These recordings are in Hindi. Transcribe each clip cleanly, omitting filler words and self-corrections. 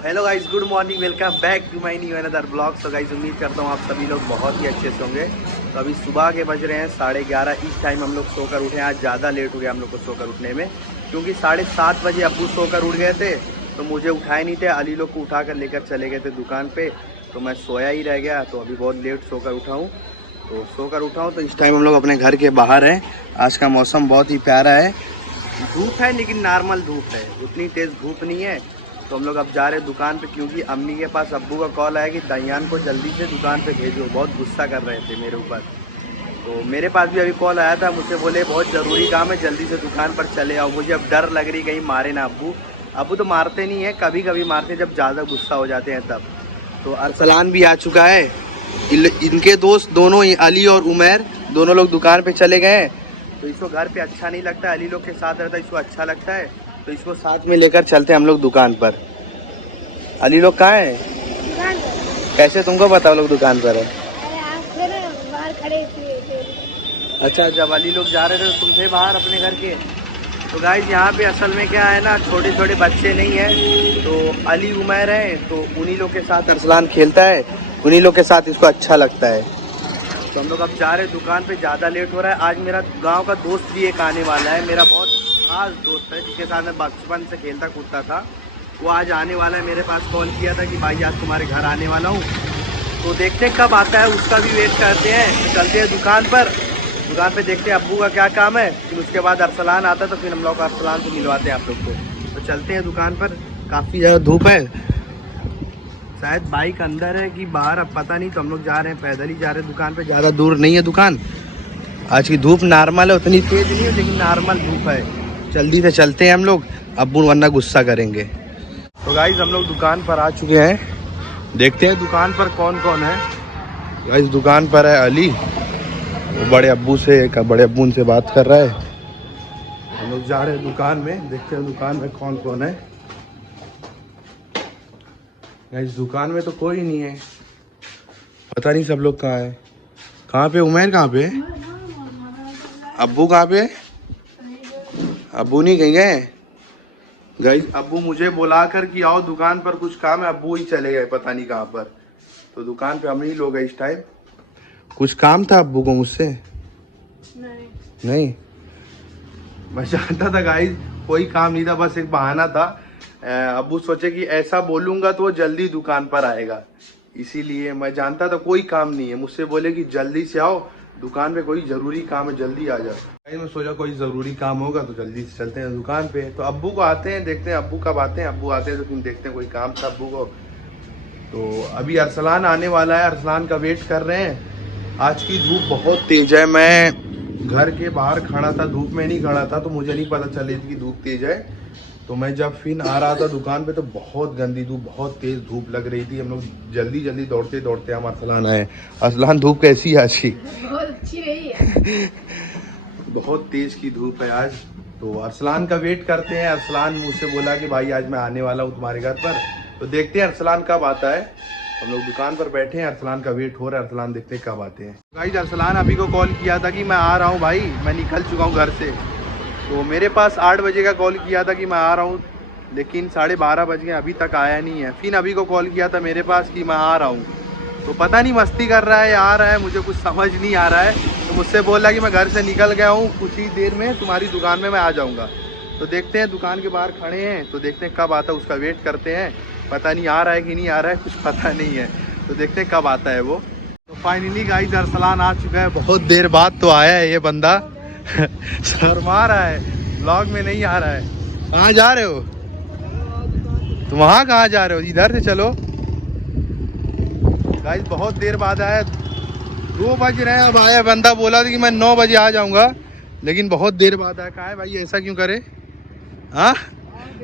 Hello guys, good morning, welcome back to my new another blog. तो गाइस उम्मीद करता हूँ आप सभी लोग बहुत ही अच्छे से होंगे। तो अभी सुबह के बज रहे हैं 11:30। इस टाइम हम लोग सोकर उठे हैं। आज ज़्यादा लेट हो गया हम लोग को सोकर उठने में, क्योंकि 7:30 बजे अब्बू सोकर उठ गए थे। तो मुझे उठाए नहीं थे, अली लोग को उठा कर लेकर चले गए थे दुकान पर। तो मैं सोया ही रह गया। तो अभी बहुत लेट सोकर उठा हूँ। तो इस टाइम हम लोग अपने घर के बाहर हैं। आज का मौसम बहुत ही प्यारा है। धूप है लेकिन नॉर्मल धूप है, उतनी तेज़ धूप नहीं है। तो हम लोग अब जा रहे हैं दुकान पे, क्योंकि अम्मी के पास अब्बू का कॉल आया कि दयान को जल्दी से दुकान पे भेजो। बहुत गुस्सा कर रहे थे मेरे ऊपर। तो मेरे पास भी अभी कॉल आया था, मुझसे बोले बहुत ज़रूरी काम है, जल्दी से दुकान पर चले आओ। मुझे अब डर लग रही कहीं मारे ना अब्बू। अब्बू तो मारते नहीं है, कभी कभी मारते जब ज़्यादा गुस्सा हो जाते हैं तब। तो अरसलान भी आ चुका है। इनके दोस्त दोनों, अली और उमैर, दोनों लोग दुकान पे चले गए हैं। तो इसको घर पे अच्छा नहीं लगता, अली लोग के साथ रहता है, इसको अच्छा लगता है। तो इसको साथ में लेकर चलते हैं हम लोग दुकान पर। अली लोग कहाँ हैं? दुकान पर। कैसे तुमको पता लोग दुकान पर है? अरे आप थे ना बाहर खड़े थे। अच्छा, जब अली लोग जा रहे थे तो तुम थे बाहर अपने घर के। तो गाइस यहाँ पे असल में क्या है ना, छोटे छोटे बच्चे नहीं हैं। तो अली उमैर हैं, तो उन्हीं लोग के साथ अरसलान खेलता है, उन्हीं लोग के साथ इसको अच्छा लगता है। तो हम लोग अब जा रहे हैं दुकान पे, ज़्यादा लेट हो रहा है। आज मेरा गांव का दोस्त भी एक आने वाला है, मेरा बहुत खास दोस्त है जिसके साथ मैं बचपन से खेलता कूदता था। वो आज आने वाला है। मेरे पास कॉल किया था कि भाई आज तुम्हारे घर आने वाला हूँ। तो देखते हैं कब आता है, उसका भी वेट करते हैं। तो चलते हैं दुकान पर। दुकान पे देखते हैं अब्बू का क्या काम है, फिर उसके बाद अरसलान आता है तो फिर हम लोग अरसलान को मिलवाते हैं आप लोग को। तो चलते हैं दुकान पर। काफ़ी ज़्यादा धूप है, शायद बाइक अंदर है कि बाहर, अब पता नहीं। तो हम लोग जा रहे हैं, पैदल ही जा रहे हैं दुकान पे, ज़्यादा दूर नहीं है दुकान। आज की धूप नॉर्मल है, उतनी तेज़ नहीं है लेकिन नॉर्मल धूप है। जल्दी से चलते हैं हम लोग, अब्बू वरना गुस्सा करेंगे। तो गाइस हम लोग दुकान पर आ चुके हैं, देखते हैं दुकान पर कौन कौन है। गाइस दुकान पर है अली, वो बड़े अब्बू उनसे बात कर रहा है। हम लोग जा रहे हैं दुकान में, देखते हैं दुकान में कौन कौन है। गाइस दुकान में तो कोई नहीं है, पता नहीं सब लोग कहाँ है। कहाँ पे उमैर, कहाँ पे अब्बू, कहाँ पे अब्बू? नहीं कहीं गए गाइस। अब्बू मुझे बुला कर कि आओ दुकान पर कुछ काम है, अब्बू ही चले गए पता नहीं कहाँ पर। तो दुकान पे हम ही लोग हैं इस टाइम। कुछ काम था अब्बू को मुझसे? नहीं मैं जानता था गाइस कोई काम नहीं था, बस एक बहाना था। अब्बू सोचे कि ऐसा बोलूंगा तो वो जल्दी दुकान पर आएगा, इसीलिए मैं जानता था कोई काम नहीं है। मुझसे बोले कि जल्दी से आओ दुकान पे, कोई जरूरी काम है, जल्दी आ जाओ। मैं सोचा कोई जरूरी काम होगा तो जल्दी से चलते हैं दुकान पे। तो अब्बू को आते हैं, देखते हैं अब्बू कब आते हैं। अब्बू आते हैं तो फिर देखते हैं, कोई काम था अब्बू को। तो अभी अरसलान आने वाला है, अरसलान का वेट कर रहे हैं। आज की धूप बहुत तेज है, मैं घर के बाहर खड़ा था, धूप में नहीं खड़ा था तो मुझे नहीं पता चली थी कि धूप तेज है। तो मैं जब फिर आ रहा था दुकान पे तो बहुत गंदी धूप, बहुत तेज धूप लग रही थी। हम लोग जल्दी जल्दी दौड़ते दौड़ते हम अरसलान आए। अरसलान धूप कैसी है आज की? बहुत अच्छी रही है। बहुत तेज की धूप है आज। तो अरसलान का वेट करते हैं। अरसलान मुझसे बोला कि भाई आज मैं आने वाला हूँ तुम्हारे घर पर। तो देखते हैं अरसलान कब आता है। हम लोग दुकान पर बैठे हैं, अरसलान का वेट हो रहा है, अरसलान देखते हैं कब आते हैं। भाई अरसलान अभी को कॉल किया था कि मैं आ रहा हूँ भाई, मैं निकल चुका हूँ घर से। तो मेरे पास 8 बजे का कॉल किया था कि मैं आ रहा हूँ, लेकिन 12:30 बज गए, अभी तक आया नहीं है। फिर अभी को कॉल किया था मेरे पास कि मैं आ रहा हूँ। तो पता नहीं मस्ती कर रहा है या आ रहा है, मुझे कुछ समझ नहीं आ रहा है। तो मुझसे बोल रहा कि मैं घर से निकल गया हूँ, कुछ ही देर में तुम्हारी दुकान में मैं आ जाऊँगा। तो देखते हैं, दुकान के बाहर खड़े हैं, तो देखते हैं कब आता है, उसका वेट करते हैं। पता नहीं आ रहा है कि नहीं आ रहा है, कुछ पता नहीं है। तो देखते हैं कब आता है वो। तो फाइनली गाइस अरसलान आ चुका है, बहुत देर बाद तो आया है ये बंदा। शर्मा रहा है, व्लॉग में नहीं आ रहा है। कहाँ जा रहे हो तुम? वहाँ कहाँ जा रहे हो? इधर से चलो। गाइस बहुत देर बाद आया, 2 बज रहे हैं अब आया। बंदा बोला था कि मैं 9 बजे आ जाऊँगा, लेकिन बहुत देर बाद आया। कहाँ है भाई, ऐसा क्यों करे? हाँ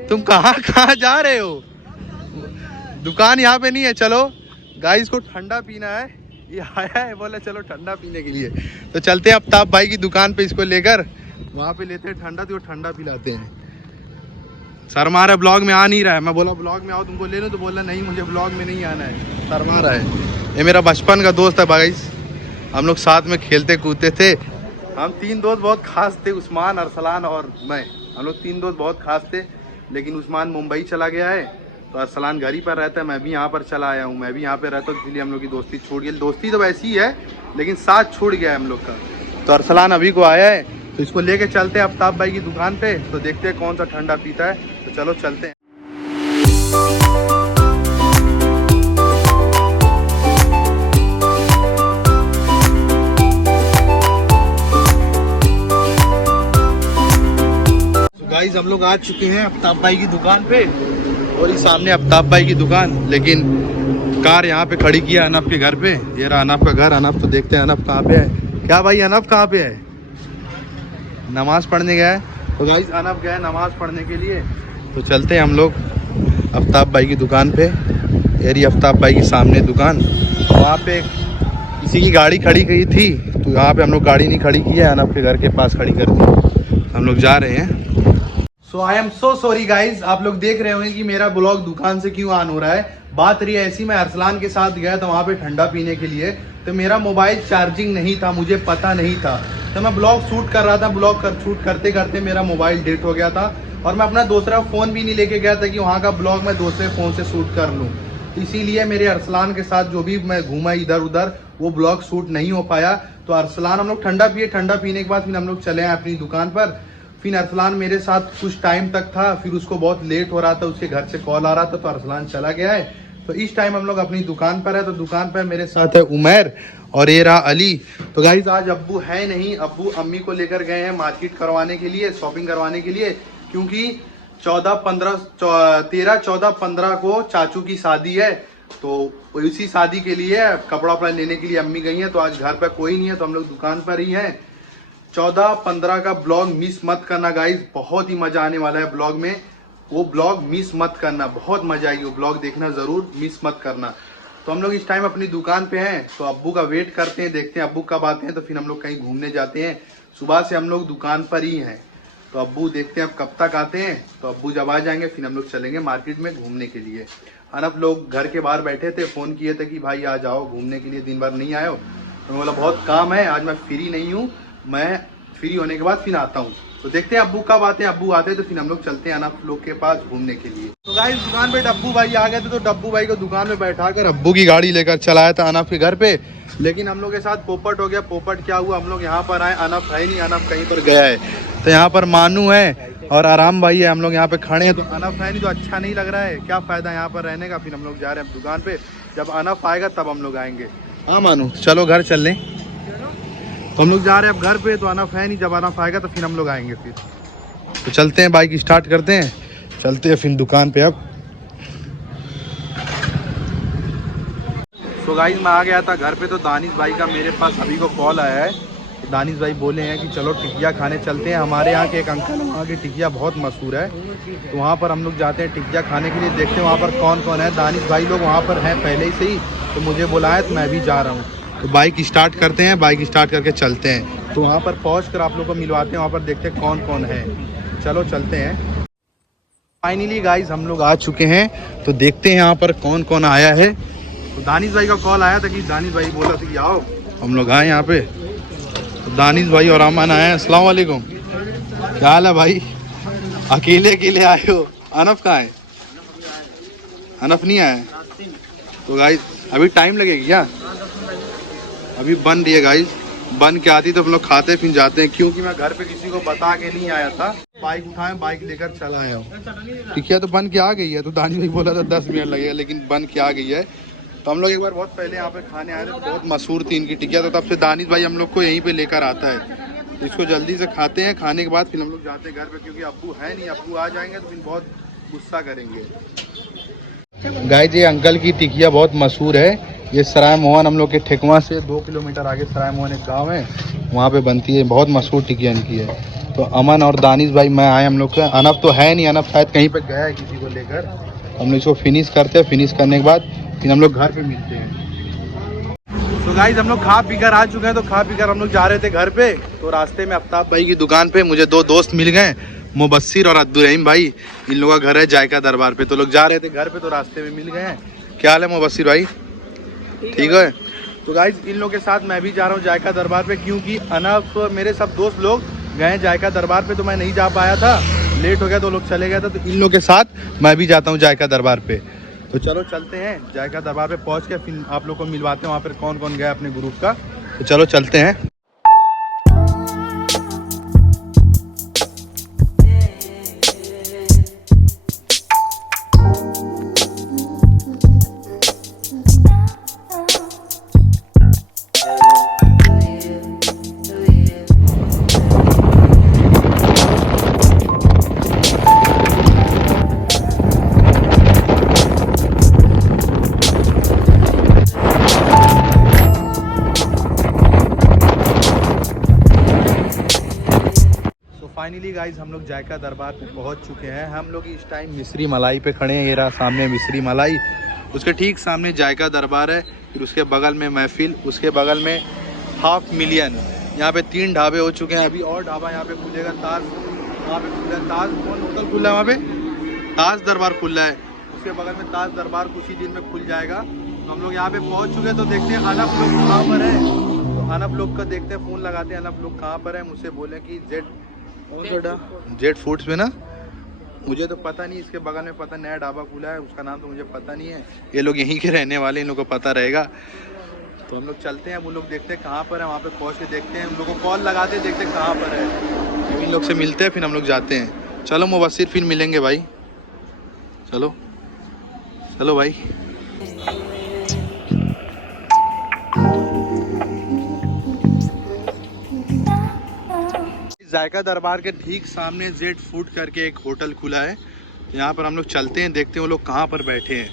तुम कहाँ कहाँ जा रहे हो? दुकान यहाँ पे नहीं है, चलो। गाइस को ठंडा पीना है, ये आया है, बोला चलो ठंडा पीने के लिए। तो चलते हैं आफ्ताब भाई की दुकान पे, इसको लेकर वहाँ पे लेते हैं ठंडा, तो ठंडा पिलाते हैं। शर्मा रहा है, ब्लॉग में आ नहीं रहा है। मैं बोला ब्लॉग में आओ तुमको ले लो, तो बोला नहीं मुझे ब्लॉग में नहीं आना है, शर्मा रहा है। ये मेरा बचपन का दोस्त है गाइस, हम लोग साथ में खेलते कूदते थे। हम 3 दोस्त बहुत खास थे, उस्मान, अरसलान और मैं। हम लोग 3 दोस्त बहुत खास थे, लेकिन उस्मान मुंबई चला गया है। तो तो अरसलान घर ही पर रहता है, मैं भी यहाँ पर चला आया हूँ, मैं भी यहाँ पे रहता हूँ, इसलिए हम लोग की दोस्ती छूट गई। दोस्ती तो वैसी ही है लेकिन साथ छूट गया है हम लोग का। तो अरसलान अभी को आया है तो इसको लेके चलते हैं आफ्ताब भाई की दुकान पे, तो देखते हैं कौन सा ठंडा पीता है। तो चलो चलते हैं। गाइस हम लोग आ चुके हैं आफ्ताब भाई की दुकान पे, और ये सामने आफ्ताब भाई की दुकान, लेकिन कार यहाँ पे खड़ी किया अनफ के घर पे। ये रहा अनफ का घर। अनफ तो देखते हैं अनफ कहाँ पे है। क्या भाई अनफ कहाँ पे है? नमाज पढ़ने गया है। तो गाइस अनफ गया है नमाज पढ़ने के लिए। तो चलते हैं हम लोग आफ्ताब भाई की दुकान पे। यार ये आफ्ताब भाई की सामने दुकान, वहाँ पे किसी की गाड़ी खड़ी गई थी, तो यहाँ पे हम लोग गाड़ी नहीं खड़ी की है, अनफ के घर के पास खड़ी कर दी। हम लोग जा रहे हैं। So I am so sorry guys, आप लोग देख रहे होंगे कि मेरा ब्लॉग दुकान से क्यों ऑन हो रहा है। बात रही ऐसी, मैं अरसलान के साथ गया था वहाँ पे ठंडा पीने के लिए, तो मेरा मोबाइल चार्जिंग नहीं था, मुझे पता नहीं था। तो मैं ब्लॉग शूट कर रहा था, शूट करते करते मेरा मोबाइल डेड हो गया था, और मैं अपना दूसरा फ़ोन भी नहीं लेके गया था कि वहाँ का ब्लॉग मैं दूसरे फ़ोन से शूट कर लूँ। इसीलिए मेरे अरसलान के साथ जो भी मैं घूमा इधर उधर, वो ब्लॉग शूट नहीं हो पाया। तो अरसलान हम लोग ठंडा पिए, ठंडा पीने के बाद फिर हम लोग चले आए अपनी दुकान पर। फिर अरसलान मेरे साथ कुछ टाइम तक था, फिर उसको बहुत लेट हो रहा था, उसके घर से कॉल आ रहा था, तो अरसलान चला गया है। तो इस टाइम हम लोग अपनी दुकान पर है। तो दुकान पर मेरे साथ है उमर और ये रहा अली। तो गाइस आज अब्बू है नहीं, अब्बू अम्मी को लेकर गए हैं मार्केट करवाने के लिए, शॉपिंग करवाने के लिए, क्योंकि 13, 14, 15 को चाचू की शादी है। तो उसी शादी के लिए कपड़ा वपड़ा लेने के लिए अम्मी गई हैं। तो आज घर पर कोई नहीं है, तो हम लोग दुकान पर ही हैं। 14, 15 का ब्लॉग मिस मत करना गाइज, बहुत ही मजा आने वाला है ब्लॉग में। वो ब्लॉग मिस मत करना, बहुत मजा आएगी, वो ब्लॉग देखना जरूर, मिस मत करना। तो हम लोग इस टाइम अपनी दुकान पे हैं, तो अब्बू का वेट करते हैं, देखते हैं अब्बू कब आते हैं, तो फिर हम लोग कहीं घूमने जाते हैं। सुबह से हम लोग दुकान पर ही हैं, तो अब्बू देखते हैं अब कब तक आते हैं। तो अब्बू जब आ जाएंगे फिर हम लोग चलेंगे मार्केट में घूमने के लिए। अनफ लोग घर के बाहर बैठे थे, फोन किए थे कि भाई आ जाओ घूमने के लिए, दिन भर नहीं आए हो। तो मैं बोला बहुत काम है, आज मैं फ्री नहीं हूँ, मैं फ्री होने के बाद फिर आता हूँ। तो देखते हैं अब्बू कब आते हैं। अब्बू आते हैं तो फिर हम लोग चलते हैं अनफ लोग के पास घूमने के लिए। तो गाइस दुकान पे डब्बू भाई आ गए थे, तो डब्बू भाई को दुकान में बैठा कर अब्बू की गाड़ी लेकर चलाया था अनफ के घर पे। लेकिन हम लोग के साथ पोपट हो गया। पोपट क्या हुआ, हम लोग यहाँ पर आए, अनफ है नहीं, अनफ कहीं पर गया है। तो यहाँ पर मानू है और आराम भाई है, हम लोग यहाँ पे खड़े हैं। तो अनफ है नहीं तो अच्छा नहीं लग रहा है, क्या फायदा यहाँ पर रहने का। फिर हम लोग जा रहे हैं दुकान पे, जब अनफ आएगा तब हम लोग आएंगे। हाँ मानू चलो घर चल लें। तो हम लोग जा रहे हैं अब घर पे, तो अनफ है नहीं, जब अनफ आएगा तो फिर हम लोग आएंगे। फिर तो चलते हैं, बाइक स्टार्ट करते हैं, चलते हैं फिर दुकान पे। अब तो गाइस मैं आ गया था घर पे, तो दानिश भाई का मेरे पास अभी को कॉल आया है। तो दानिश भाई बोले हैं कि चलो टिकिया खाने चलते हैं। हमारे यहाँ के एक अंकल, वहाँ की टिकिया बहुत मशहूर है, तो वहाँ पर हम लोग जाते हैं टिकिया खाने के लिए। देखते हैं वहाँ पर कौन कौन है। दानिश भाई लोग वहाँ पर हैं पहले ही से ही, तो मुझे बुलाया तो मैं भी जा रहा हूँ। तो बाइक स्टार्ट करते हैं, बाइक स्टार्ट करके चलते हैं। तो वहाँ पर पहुँच कर आप लोग को मिलवाते हैं, वहाँ पर देखते हैं कौन कौन है। चलो चलते हैं। फाइनली गाइज हम लोग आ चुके हैं, तो देखते हैं यहाँ पर कौन कौन आया है। तो दानिश भाई का कॉल आया था कि दानिश भाई बोला था कि आओ, हम लोग आए यहाँ पे। तो दानिश भाई और अमन आए हैं। अस्सलाम वालेकुम, क्या हाल है भाई? अकेले अकेले आए हो? अनफ कहाँ है? अनफ नहीं आया? तो गाइज अभी टाइम लगेगा क्या? अभी बन रही है गाइज, बन के आती तो हम लोग खाते फिर जाते हैं, क्योंकि मैं घर पे किसी को बता के नहीं आया था। बाइक उठाए, बाइक लेकर चला आया हूँ। टिकिया तो बन के आ गई है, तो दानिश भाई बोला था 10 मिनट लगेगा, लेकिन बन के आ गई है। तो हम लोग एक बार बहुत पहले यहाँ पे खाने आए थे, बहुत मशहूर थी इनकी टिकिया, तो तब से दानिश भाई हम लोग को यहीं पे लेकर आता है। तो इसको जल्दी से खाते हैं, खाने के बाद फिर हम लोग जाते हैं घर पे, क्योंकि अब्बू है नहीं, अब्बू आ जाएंगे तो फिर बहुत गुस्सा करेंगे। गाइस ये अंकल की टिकिया बहुत मशहूर है। ये सराय मोहन हम लोग के ठेकवा से 2 किलोमीटर आगे सराय मोहन एक गाँव है, वहाँ पे बनती है, बहुत मशहूर टिकिया इनकी है। तो अमन और दानिश भाई मैं आए हम लोग का। अनफ तो है नहीं, अनफ शायद कहीं पे गया है किसी को लेकर। हम लोग इसको फिनिश करते हैं, फिनिश करने के बाद फिर हम लोग घर पे मिलते हैं। तो गाइस हम लोग खा पी कर आ चुके हैं। तो खा पी कर हम लोग जा रहे थे घर पे, तो रास्ते में आफ्ताब भाई की दुकान पे मुझे 2 दोस्त मिल गए, मुबस्सिर और अब्दुर्रहीम भाई। इन लोगों का घर है जायका दरबार पे। तो लोग जा रहे थे घर पे, तो रास्ते में मिल गए हैं। क्या हाल है मुबस्सिर भाई? ठीक है। तो गाइस इन लोगों के साथ मैं भी जा रहा हूँ जायका दरबार पे, क्योंकि अनफ मेरे सब दोस्त लोग गए जायका दरबार पे, तो मैं नहीं जा पाया था। लेट हो गया तो लोग चले गए थे, तो इन लोग के साथ मैं भी जाता हूँ जायका दरबार पे। तो चलो चलते हैं जायका दरबार पे पहुँच के फिर आप लोग को मिलवाते हैं वहाँ पर कौन कौन गया अपने ग्रुप का। तो चलो चलते हैं। फाइनली गाइज हम लोग जायका दरबार पे पहुंच चुके हैं। हम लोग इस टाइम मिस्री मलाई पे खड़े हैं। ये रहा सामने मिस्री मलाई, उसके ठीक सामने जायका दरबार है, फिर उसके बगल में महफिल, उसके बगल में 500,000। यहाँ पे 3 ढाबे हो चुके हैं, अभी और ढाबा यहाँ पे खुलेगा। ताज वहाँ पे खुला है, ताज कौन होटल खुला है वहाँ पे, ताज दरबार खुला है। उसके बगल में ताज दरबार कुछ ही दिन में खुल जाएगा। तो हम लोग यहाँ पे पहुँच चुके हैं। तो देखते हैं अनब लोग कहाँ पर है, तो अनब लोग का देखते हैं, फ़ोन लगाते हैं अनब लोग कहाँ पर है। मुझसे बोले कि जेड फूड्स में ना, मुझे तो पता नहीं, इसके बगल में पता नया ढाबा खुला है, उसका नाम तो मुझे पता नहीं है। ये लोग यहीं के रहने वाले, इन लोगों को पता रहेगा। तो हम लोग चलते हैं, वो लोग देखते हैं कहाँ पर है, वहाँ पे पहुँच के देखते हैं, उन लोगों को कॉल लगाते हैं, देखते हैं कहाँ पर है। इन लोग से मिलते हैं, फिर हम लोग जाते हैं। चलो मुबस्सिर, फिर मिलेंगे भाई। चलो चलो भाई। जायका दरबार के ठीक सामने जेड फूड करके एक होटल खुला है। तो यहाँ पर हम लोग चलते हैं, देखते हैं वो लोग कहाँ पर बैठे हैं।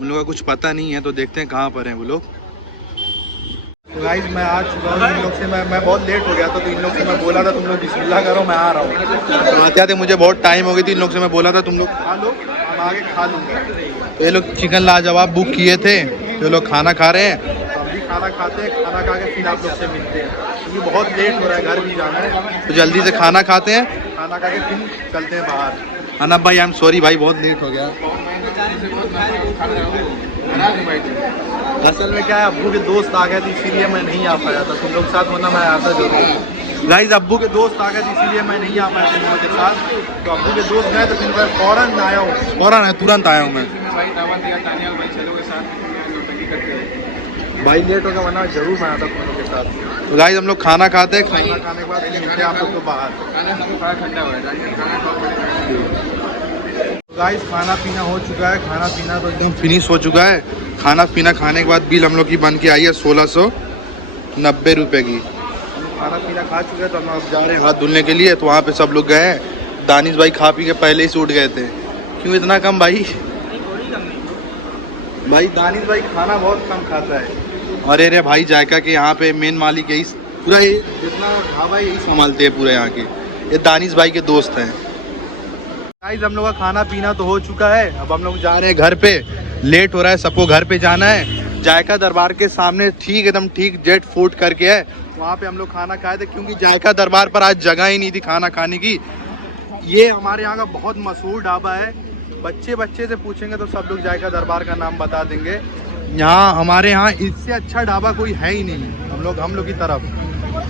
उन लोगों का कुछ पता नहीं है, तो देखते हैं कहाँ पर हैं वो लोग। तो गाइस मैं आ चुका हूँ इन लोग से, मैं बहुत लेट हो गया था। तो इन लोग से मैं बोला था तुम लोग बिस्मिल्लाह करो, मैं आ रहा हूँ। तो आते आते मुझे बहुत टाइम हो गई थी। इन लोग से मैं बोला था तुम लोग खा लो, हम आगे खा लूँगा। तो ये लोग चिकन लाजवाब बुक किए थे, तो ये लोग खाना खा रहे हैं। अभी खाना खाते हैं, खाना खा के फिर आप लोग से मिलते हैं, क्योंकि बहुत लेट हो रहा है, घर भी जाना है। तो जल्दी से खाना खाते हैं, खाना खा के फिर चलते हैं बाहर। अनब भाई आई एम सॉरी भाई, बहुत लेट हो गया। असल में क्या है, अब्बू के दोस्त आ गए थे इसीलिए मैं नहीं आ पाया था तुम लोग के साथ, वरना मैं आता जरूर। गाइस अब्बू के दोस्त आ गए थे इसीलिए मैं नहीं आ पाया तुम लोगों के साथ। तो अब्बू के दोस्त गए तो फिर मैं फ़ौरन आया हूँ, फ़ौरन है, तुरंत आया हूँ मैं। भाई लेट हो गया, वरना जरूर मैं आता तुम लोग के साथ। तो गाइस हम लोग खाना खाते हैं, खाना खाने के बाद मिलते हैं आप लोग को बाहर। गाइस खाना पीना हो चुका है, खाना पीना तो एकदम फिनिश हो चुका है। खाना पीना खाने के बाद बिल हम लोग की बन के आई है 1690 रुपये की। खाना पीना खा चुके हैं, तो हम अब जा रहे हैं हाथ धुलने के लिए। तो वहाँ पे सब लोग गए हैं। दानिश भाई खा पी के पहले ही से उठ गए थे। क्यों इतना कम भाई? भाई दानिश भाई खाना बहुत कम खाता है। अरे रे भाई जायका के यहाँ पे मेन मालिक यही, पूरा ये जितना ढाबा यही संभालते हैं पूरे यहाँ के। ये दानिश भाई के दोस्त हैं। गाइस हम लोग का खाना पीना तो हो चुका है, अब हम लोग जा रहे हैं घर पे। लेट हो रहा है, सबको घर पे जाना है। जायका दरबार के सामने ठीक एकदम ठीक जेड फूड करके है, वहाँ पे हम लोग खाना खाए थे, क्योंकि जायका दरबार पर आज जगह ही नहीं थी खाना खाने की। ये हमारे यहाँ का बहुत मशहूर ढाबा है। बच्चे से पूछेंगे तो सब लोग जायका दरबार का नाम बता देंगे। यहाँ हमारे यहाँ इससे अच्छा ढाबा कोई है ही नहीं हम लोग की तरफ।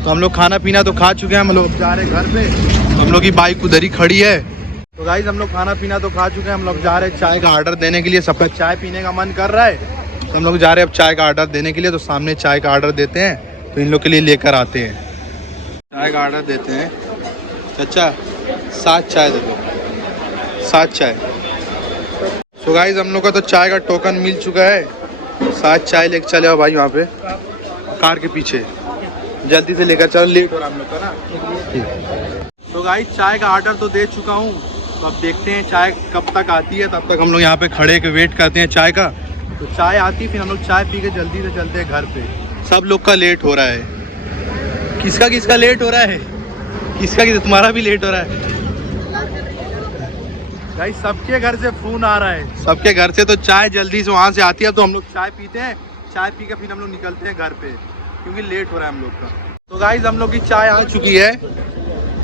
तो हम लोग खाना पीना तो खा चुके हैं, हम लोग जा रहे हैं घर पे। हम लोग की बाइक उधर ही खड़ी है। तो गाइस हम लोग खाना पीना तो खा चुके हैं, हम लोग जा रहे हैं चाय का ऑर्डर देने के लिए। सबका चाय पीने का मन कर रहा है, तो हम लोग जा रहे हैं अब चाय का ऑर्डर देने के लिए। तो सामने चाय का ऑर्डर देते हैं, तो इन लोग के लिए लेकर आते हैं। चाय का ऑर्डर देते हैं। चाचा 7 चाय दे दो, 7 चाय। सो गाइस हम लोग का तो चाय का टोकन मिल चुका है। 7 चाय लेकर चले आओ भाई, वहाँ पे कार के पीछे जल्दी से लेकर चलो, लेट हो रहा हम लोग का ना। तो गाइस चाय का ऑर्डर तो दे चुका हूँ, तो अब देखते हैं चाय कब तक आती है। तब तक हम लोग यहाँ पे खड़े के वेट करते हैं चाय का। तो चाय आती, फिर हम लोग चाय पी के जल्दी से चलते हैं घर पे। सब लोग का लेट हो रहा है। किसका लेट हो रहा है? किसका तुम्हारा भी लेट हो रहा है भाई? सबके घर से फोन आ रहा है, सबके घर से। तो चाय जल्दी से वहाँ से आती है, तो हम लोग चाय पीते हैं। चाय पी के फिर हम लोग निकलते हैं घर पे, क्योंकि लेट हो रहा है हम लोग का। तो गाइस हम लोग की चाय आ चुकी है,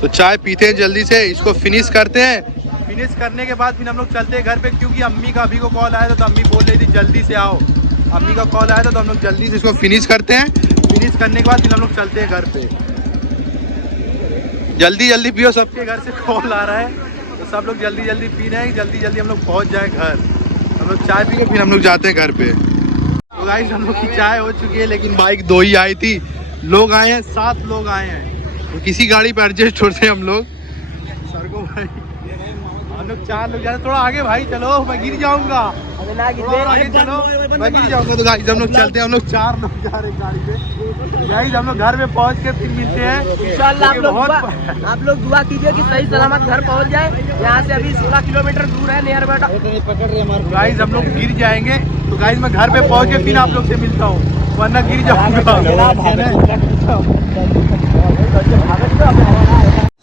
तो चाय पीते हैं जल्दी से, इसको फिनिश करते हैं। फिनिश करने के बाद फिर हम लोग चलते हैं घर पे, क्योंकि अम्मी का अभी को कॉल आया था, तो अम्मी बोल रही थी जल्दी से आओ। अम्मी का कॉल आया था, तो हम लोग जल्दी से इसको फिनिश करते हैं। फिनिश करने के बाद फिर हम लोग चलते हैं घर पे। जल्दी पियो, सबके घर से कॉल आ रहा है, तो सब लोग जल्दी जल्दी पी रहे हैं, जल्दी जल्दी हम लोग पहुंच जाए घर। हम लोग चाय पी के फिर हम लोग जाते हैं घर पे। तो गाइस हम लोग की चाय हो चुकी है, लेकिन बाइक 2 ही आई थी, लोग आए हैं 7 लोग आए हैं, तो किसी गाड़ी पे एडजस्ट होते हैं हम लोग। सर को भाई हम लोग 4 लोग जा रहे हैं, थोड़ा आगे भाई चलो, मैं गिर जाऊंगा, थोड़ा आगे चलो मैं गिर जाऊंगा। तो गाइस हम लोग चलते हैं, हम लोग 4 लोग जा रहे हैं गाड़ी पे। गाइस हम लोग घर पे पहुंच के फिर मिलते हैं इंशाल्लाह। आप लोग दुआ कीजिए कि सही सलामत घर पहुंच जाए। यहाँ से अभी 16 किलोमीटर दूर है नियर बेटा। गाइस हम लोग गिर जाएंगे, तो गाइस मैं घर पे पहुंच के फिर आप लोग से मिलता हूँ, वरना गिर जाऊंगा।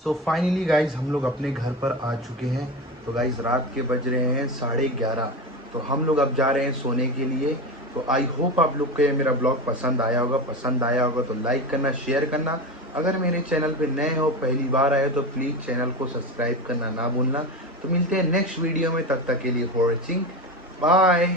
सो फाइनली गाइस हम लोग अपने घर पर आ चुके हैं। तो गाइस रात के बज रहे हैं 11:30, तो हम लोग अब जा रहे हैं सोने के लिए। तो आई होप आप लोग को ये मेरा ब्लॉग पसंद आया होगा तो लाइक करना, शेयर करना। अगर मेरे चैनल पे नए हो, पहली बार आए तो प्लीज़ चैनल को सब्सक्राइब करना ना भूलना। तो मिलते हैं नेक्स्ट वीडियो में, तब तक के लिए फॉर वॉचिंग, बाय।